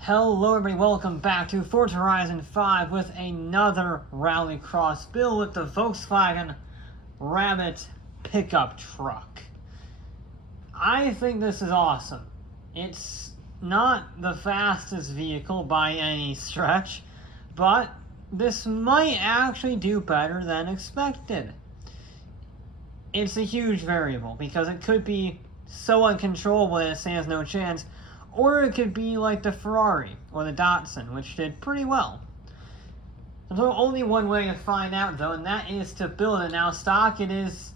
Hello everybody, welcome back to Forza Horizon 5 with another RallyCross build with the Volkswagen Rabbit pickup truck. I think this is awesome. It's not the fastest vehicle by any stretch, but this might actually do better than expected. It's a huge variable because it could be so uncontrollable that it stands no chance, or it could be like the Ferrari or the Datsun, which did pretty well. There's only one way to find out though, and that is to build it. Now stock, it is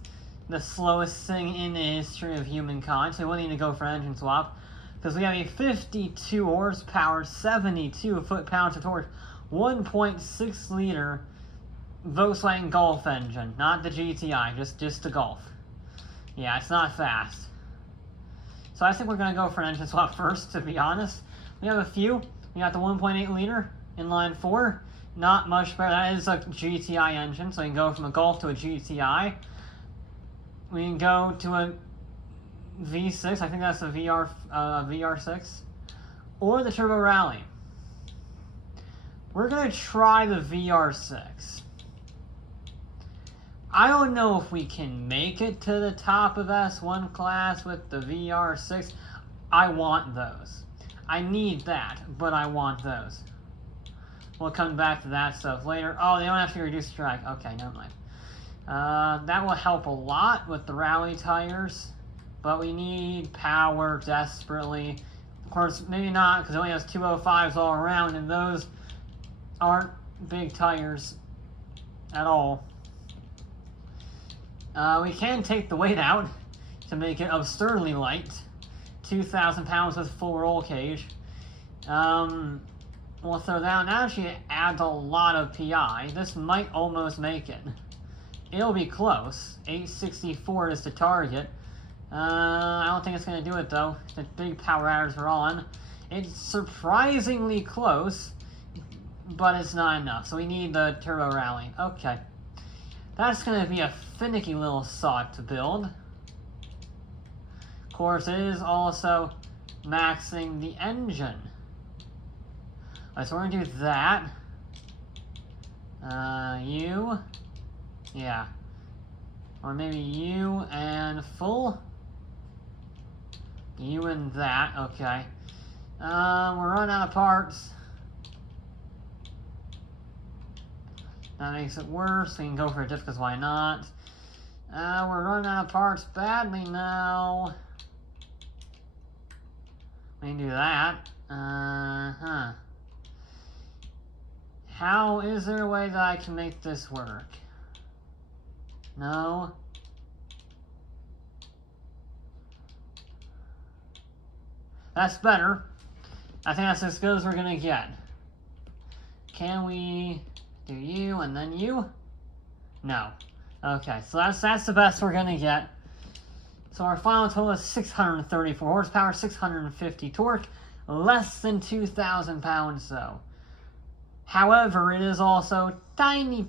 the slowest thing in the history of humankind, so we won't need to go for an engine swap, because we have a 52 horsepower, 72 foot-pounds of torque, 1.6 liter Volkswagen Golf engine, not the GTI, just the Golf. Yeah, it's not fast. So I think we're going to go for an engine swap first, to be honest. We have a few. We got the 1.8 liter inline 4. Not much better. That is a GTI engine, so we can go from a Golf to a GTI. We can go to a V6. I think that's a VR6. Or the Turbo Rally. We're going to try the VR6. I don't know if we can make it to the top of S1 class with the VR6. I want those. I need that, but I want those. We'll come back to that stuff later. Oh, they don't actually reduce drag. Okay, never mind. That will help a lot with the rally tires, but we need power desperately. Of course, maybe not, because it only has 205s all around, and those aren't big tires at all. We can take the weight out to make it absurdly light. 2,000 pounds with full roll cage. We'll throw that on. Actually, it adds a lot of PI. This might almost make it. It'll be close. 864 is the target. I don't think it's going to do it, though. The big power adders are on. It's surprisingly close, but it's not enough. So we need the Turbo Rally. Okay. That's going to be a finicky little sod to build. Of course, it is also maxing the engine. Alright, so we're going to do that. You. Yeah. Or maybe you and full. You and that. Okay. We're running out of parts. That makes it worse. We can go for a diff, because why not? We're running out of parts badly now. We can do that. How is there a way that I can make this work? No. That's better. I think that's as good as we're gonna get. Can we do you and then you? No. Okay, so that's the best we're gonna get. So our final total is 634 horsepower, 650 torque, less than 2,000 pounds though. However, it is also tiny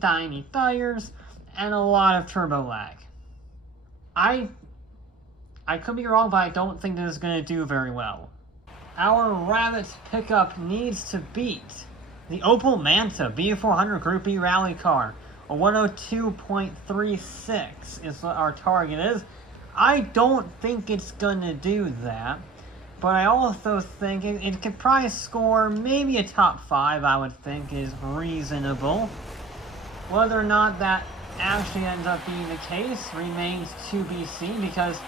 tires and a lot of turbo lag. I could be wrong, but I don't think this is going to do very well. Our Rabbit pickup needs to beat the Opel Manta B400 Group E rally car. A 102.36 is what our target is. I don't think it's going to do that, but I also think it could probably score maybe a top 5, I would think, is reasonable. Whether or not that actually ends up being the case remains to be seen, because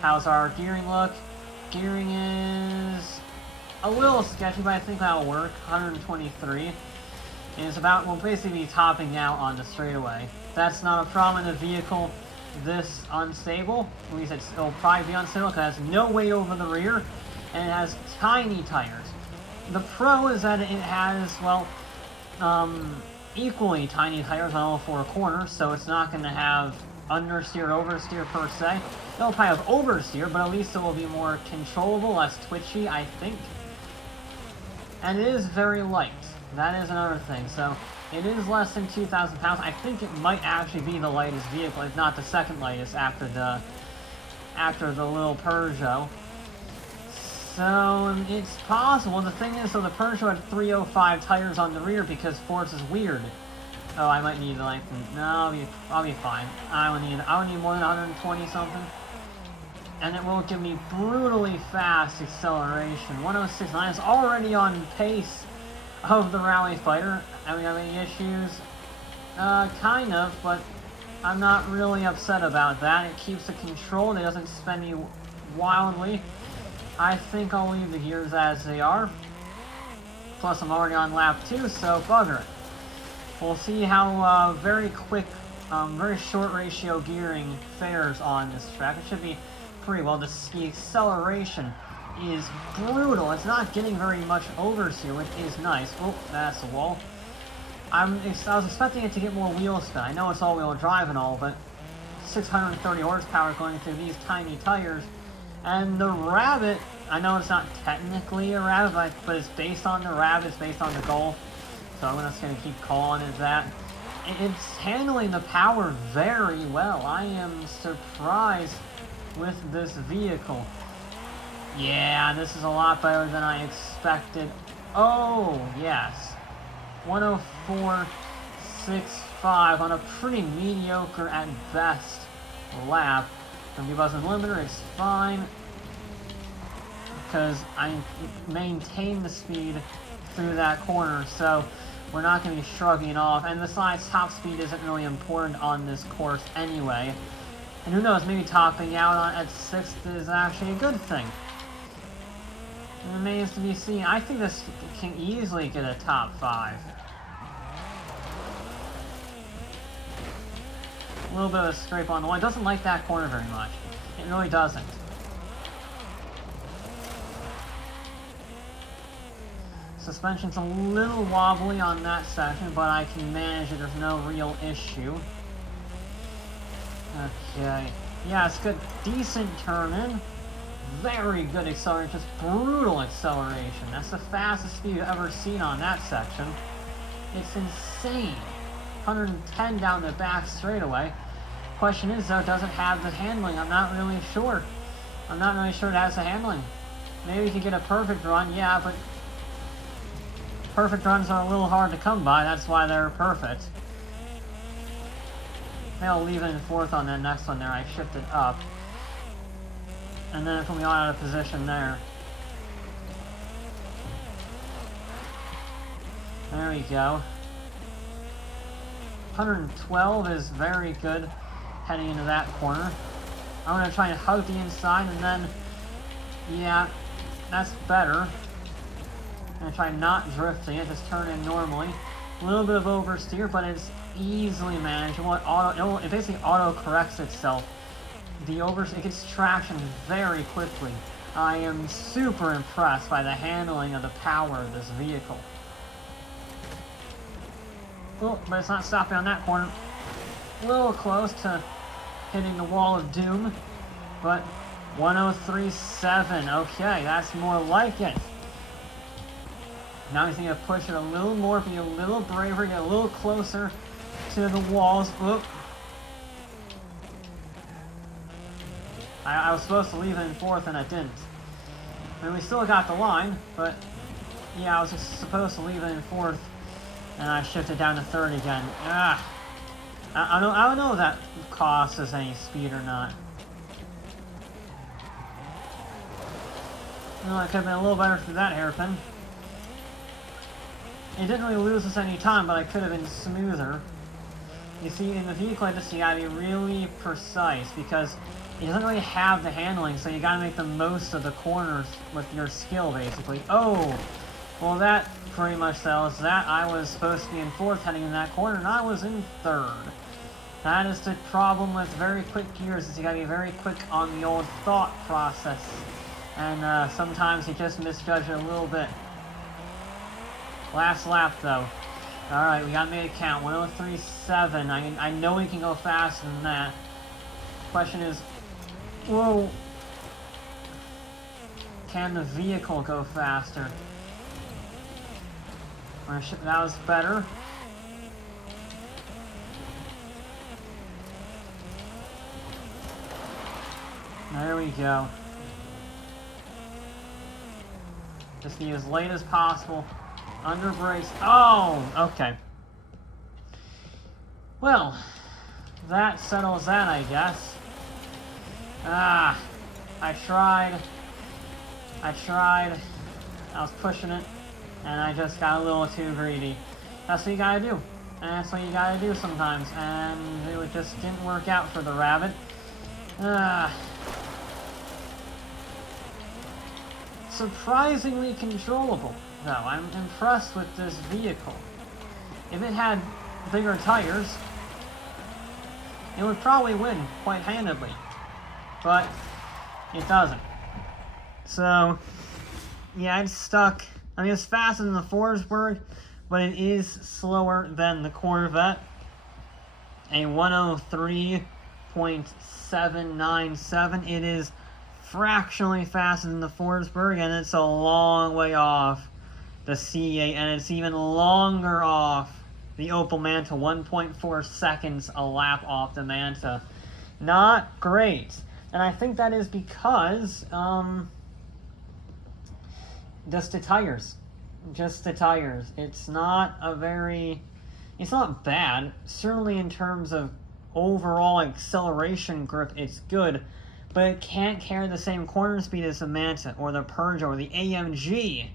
how's our gearing look? Gearing is a little sketchy, but I think that'll work. 123. And it's about, we'll basically be topping out on the straightaway. That's not a problem in a vehicle this unstable. At least it'll probably be unstable because it has no weight over the rear, and it has tiny tires. The pro is that it has, well, equally tiny tires on all 4 corners, so it's not going to have understeer, oversteer per se. It'll probably have oversteer, but at least it will be more controllable, less twitchy, I think. And it is very light. That is another thing. So It is less than 2,000 pounds. I think it might actually be the lightest vehicle, if not the second lightest after the little Peugeot. So it's possible. The thing is, so the Peugeot had 305 tires on the rear because Forza's weird. Oh, I might need like no, I'll be fine. I would need more than 120 something, and it will give me brutally fast acceleration. 106.9 is already on pace of the Rally Fighter. And we have any issues? Kind of, but I'm not really upset about that. It keeps the control. It doesn't spin me wildly. I think I'll leave the gears as they are. Plus, I'm already on lap 2, so bugger it. We'll see how very quick, very short ratio gearing fares on this track. It should be pretty well. The acceleration is brutal. It's not getting very much oversteer, which is nice. Oh, that's a wall. I was expecting it to get more wheel spin. I know it's all-wheel drive and all, but 630 horsepower going through these tiny tires. And the Rabbit, I know it's not technically a Rabbit, but it's based on the Rabbit, it's based on the Golf. So I'm just going to keep calling it that. It's handling the power very well. I am surprised with this vehicle. Yeah, this is a lot better than I expected. Oh, yes. 104.65 on a pretty mediocre at best lap. Gonna be buzzing limiter, it's fine. Because I maintain the speed through that corner, so we're not going to be shrugging off. And besides, top speed isn't really important on this course anyway. And who knows, maybe topping out at 6th is actually a good thing. It remains to be seen. I think this can easily get a top 5. A little bit of a scrape on the wall. It doesn't like that corner very much. It really doesn't. Suspension's a little wobbly on that section, but I can manage it. There's no real issue. Okay. Yeah, it's good. Decent turn-in. Very good acceleration. Just brutal acceleration. That's the fastest speed I've ever seen on that section. It's insane. 110 down the back straightaway. Question is, though, does it have the handling? I'm not really sure. I'm not really sure it has the handling. Maybe you could get a perfect run, yeah, but perfect runs are a little hard to come by. That's why they're perfect. Maybe I'll leave it in 4th on that next one there. I shifted up. And then it put me out of position there. There we go. 112 is very good heading into that corner. I'm going to try and hug the inside, and then, yeah, that's better. I'm going to try not drifting it, just turn in normally. A little bit of oversteer, but it's easily manageable. It basically auto-corrects itself. It gets traction very quickly. I am super impressed by the handling of the power of this vehicle. Oh, but it's not stopping on that corner. A little close to hitting the wall of doom, but 103.7. Okay, that's more like it. Now I think I push it a little more, be a little braver, get a little closer to the walls. Oop. I was supposed to leave it in 4th and I didn't. I mean, we still got the line, but yeah, I was just supposed to leave it in 4th and I shifted down to 3rd again. Ah. I don't know if that costs us any speed or not. Well, I could have been a little better through that hairpin. It didn't really lose us any time, but I could have been smoother. You see, in the vehicle like this, you gotta be really precise because it doesn't really have the handling, so you gotta make the most of the corners with your skill, basically. Oh! Well, that pretty much tells that. I was supposed to be in 4th heading in that corner, and I was in 3rd. That is the problem with very quick gears, is you gotta be very quick on the old thought process. And sometimes you just misjudge it a little bit. Last lap, though. Alright, we gotta make it count. 103.7. I know we can go faster than that. Question is, whoa. Can the vehicle go faster? That was better. There we go. Just be as late as possible. Under brakes. Oh, okay. Well, that settles that, I guess. I tried. I was pushing it, and I just got a little too greedy. That's what you gotta do. And that's what you gotta do sometimes. And it just didn't work out for the rabbit. Surprisingly controllable, though. I'm impressed with this vehicle. If it had bigger tires, it would probably win quite handedly. But it doesn't. So, yeah, it's stuck. I mean, it's faster than the Forsberg, but it is slower than the Corvette. A 103.797. It is fractionally faster than the Forsberg, and it's a long way off the C8, and it's even longer off the Opel Manta, 1.4 seconds a lap off the Manta. Not great. And I think that is because, just the tires. Just the tires. It's not bad. Certainly in terms of overall acceleration grip, it's good. But it can't carry the same corner speed as the Manta, or the Peugeot, or the AMG.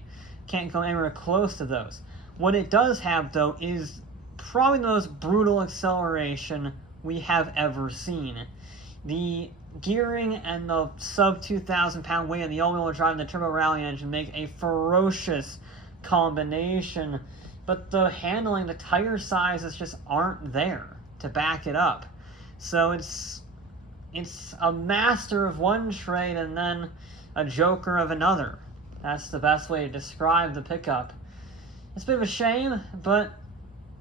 Can't go anywhere close to those. What it does have, though, is probably the most brutal acceleration we have ever seen. The gearing and the sub 2,000 pound weight of the all-wheel drive and the turbo rally engine make a ferocious combination, but the handling, the tire sizes just aren't there to back it up. So it's a master of one trade and then a joker of another. That's the best way to describe the pickup. It's a bit of a shame, but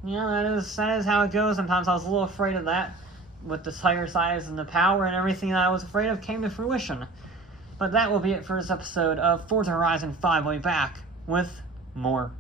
that is how it goes. Sometimes I was a little afraid of that, with the tire size and the power, and everything that I was afraid of came to fruition. But that will be it for this episode of Forza Horizon 5. We'll be back with more